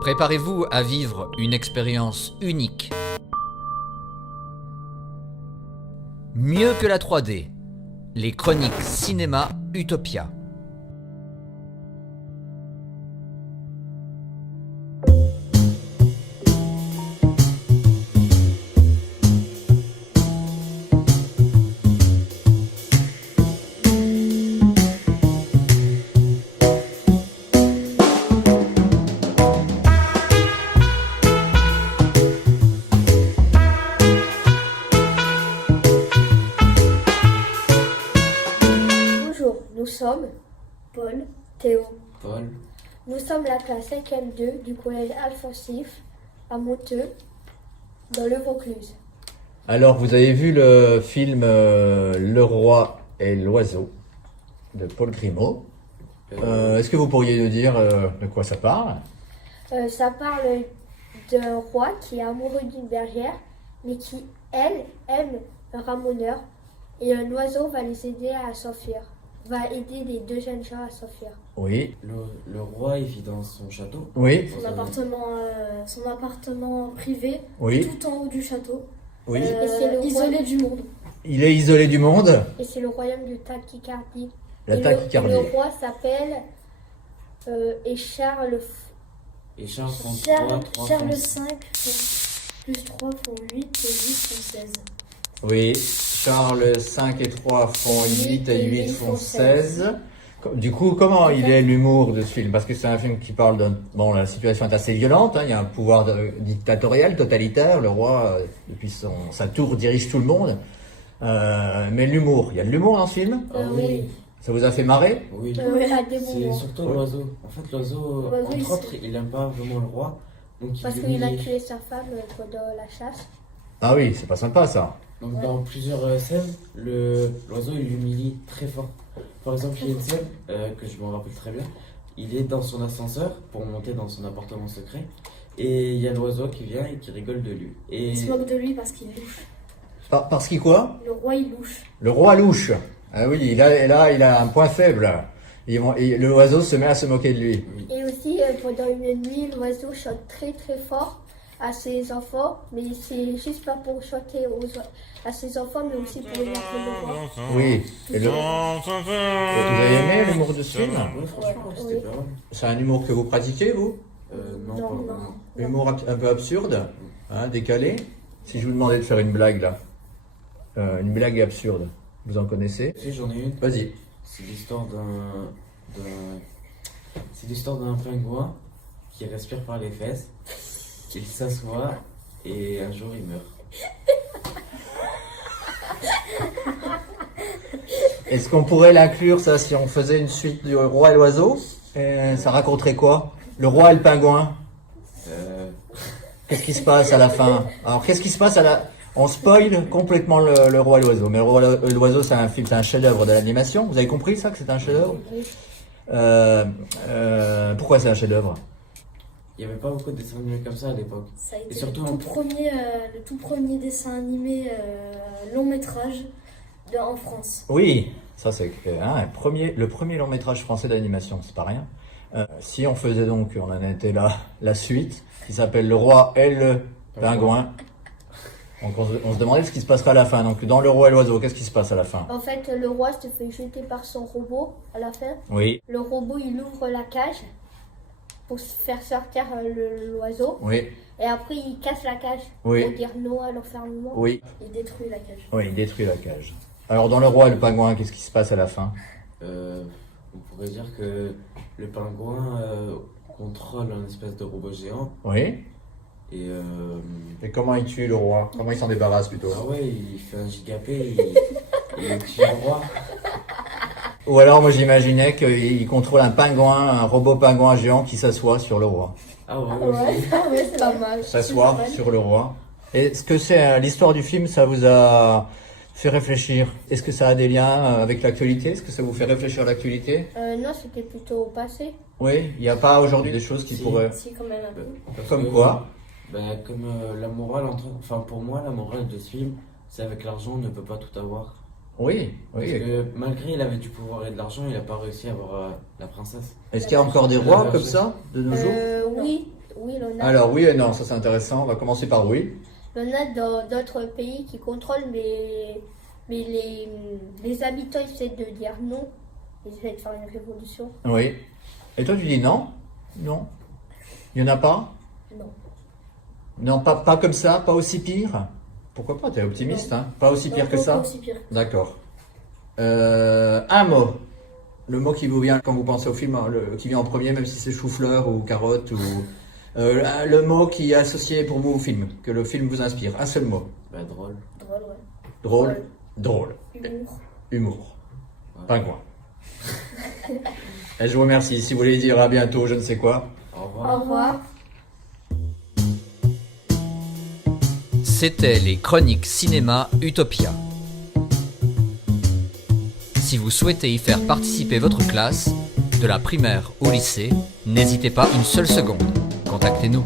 Préparez-vous à vivre une expérience unique. Mieux que la 3D, les chroniques cinéma Utopia. Bonjour, nous sommes Paul, Théo. Paul. Nous sommes la classe 5e 2 du collège Alphonsif à Monteux, dans le Vaucluse. Alors, vous avez vu le film Le Roi et l'Oiseau de Paul Grimaud. Est-ce que vous pourriez nous dire de quoi ça parle? Ça parle d'un roi qui est amoureux d'une bergère, mais qui, elle, aime un ramoneur. Et un oiseau va les aider à s'enfuir, va aider les deux jeunes gens à s'enfuir. Oui. Le roi, il vit dans son château. Oui. Son appartement privé, Oui. tout en haut du château, Oui. Et c'est le isolé du monde. Il est isolé du monde. Et c'est le royaume de Tachycardie. La Et tachycardie. le roi s'appelle Charles. Et Charles prend Charles 3 V plus 3 font 8 et 8 font 16. Oui. Charles 5 et 3 font 8 et 8 font 16. Du coup, comment il est l'humour de ce film? Parce que c'est un film qui parle de... Bon, la situation est assez violente, hein. Il y a un pouvoir dictatorial, totalitaire. Le roi, depuis sa tour, dirige tout le monde. Mais l'humour, il y a de l'humour dans ce film? Ah oui. Ça vous a fait marrer? Oui. À des C'est moments. surtout l'oiseau. En fait, l'oiseau, L'oiseau, entre autres, il aime pas vraiment le roi. Donc Parce il qu'il a l'humilie. tué sa femme pendant la chasse. Ah oui, c'est pas sympa ça. Donc dans plusieurs scènes, l'oiseau, il l'humilie très fort. Par exemple, il y a une scène que je me rappelle très bien. Il est dans son ascenseur pour monter dans son appartement secret. Et il y a l'oiseau qui vient et qui rigole de lui. Et Il se moque de lui parce qu'il louche. Parce qu'il quoi? Le roi, il louche. Le roi louche. Ah oui, il a un point faible. Et l'oiseau se met à se moquer de lui. Et aussi, pendant une nuit, l'oiseau chante très très fort à ses enfants. Mais c'est juste pas pour chanter à ses enfants, mais aussi pour énerver le roi. Oui. Et vous avez aimé l'humour de ce film? ouais, franchement, c'était Oui. pas mal. C'est un humour que vous pratiquez, vous? Non, Non, pas non. vraiment. Humour un peu absurde, hein, décalé. Si je vous demandais de faire une blague là, une blague absurde, vous en connaissez? Si, j'en ai une. Vas-y. C'est l'histoire c'est l'histoire d'un pingouin qui respire par les fesses. Il s'assoit et un jour il meurt. Est-ce qu'on pourrait l'inclure ça si on faisait une suite du roi et l'oiseau? Ça raconterait quoi? Le roi et le pingouin. Euh, Qu'est-ce qui se passe à la fin? Alors, qu'est-ce qui se passe à la... On spoil complètement le roi et l'oiseau. Mais le roi et l'oiseau, c'est un film, c'est un chef-d'œuvre de l'animation. Vous avez compris ça, que c'est un chef-d'œuvre? Pourquoi c'est un chef-d'œuvre? Il n'y avait pas beaucoup de dessins animés comme ça à l'époque. Ça a Et été surtout le tout premier dessin animé long métrage en France. Oui, ça c'est hein, le premier long métrage français d'animation, c'est pas rien. Si on faisait donc, on en était là, la suite, qui s'appelle Le Roi et le Pingouin. Donc on se demandait ce qui se passerait à la fin. Donc dans Le Roi et l'Oiseau, qu'est-ce qui se passe à la fin? En fait, le roi se fait jeter par son robot à la fin. Oui, Le robot, il ouvre la cage pour se faire sortir l'oiseau. oui, Et après, il casse la cage Oui. pour dire non à l'enfermement. oui, Il détruit la cage. oui, il détruit la cage. Alors dans Le Roi et le Pingouin, qu'est-ce qui se passe à la fin? on pourrait dire que le pingouin contrôle un espèce de robot géant. Oui. Et Et comment il tue le roi? Comment il s'en débarrasse plutôt? ah ouais, il fait un gigapé, il tue le roi. Ou alors moi j'imaginais qu'il contrôle un pingouin, un robot pingouin géant qui s'assoit sur le roi. Ah ouais, Ouais, c'est pas mal. S'asseoir sur le roi. Est-ce que c'est l'histoire du film, ça vous a fait réfléchir? Est-ce que ça a des liens avec l'actualité? Est-ce que ça vous fait réfléchir à l'actualité? Non, c'était plutôt au passé. Oui, il n'y a pas aujourd'hui des choses qui Si. pourraient... Si, quand même un peu. Parce Comme que, quoi? comme la morale, enfin pour moi, la morale de ce film, c'est avec l'argent, on ne peut pas tout avoir. Oui, Parce oui. que malgré il avait du pouvoir et de l'argent, il n'a pas réussi à avoir la princesse. Est-ce qu'il y a encore des rois comme ça, de nos jours? Oui, oui, il en a. Alors, oui et non, ça c'est intéressant. On va commencer par oui. Il y en a dans d'autres pays qui contrôlent, mais les habitants essaient de dire non. Ils essaient de faire une révolution. Oui. Et toi, tu dis non? Non. Il n'y en a pas? Non. Non, pas comme ça, pas aussi pire? Pourquoi pas? T'es optimiste, hein? Pas aussi pire Non, que pas ça? aussi pire. D'accord. Un mot. Le mot qui vous vient quand vous pensez au film, hein, qui vient en premier, même si c'est chou-fleur ou carotte ou le mot qui est associé pour vous au film, que le film vous inspire. Un seul mot. Bah, drôle. Drôle, ouais. Drôle. Ouais. Drôle. Humour. Humour. Ouais. Pingouin. Et je vous remercie. Si vous voulez dire à bientôt, je ne sais quoi. Au revoir. Au revoir. C'était les chroniques cinéma Utopia. Si vous souhaitez y faire participer votre classe, de la primaire au lycée, n'hésitez pas une seule seconde. Contactez-nous.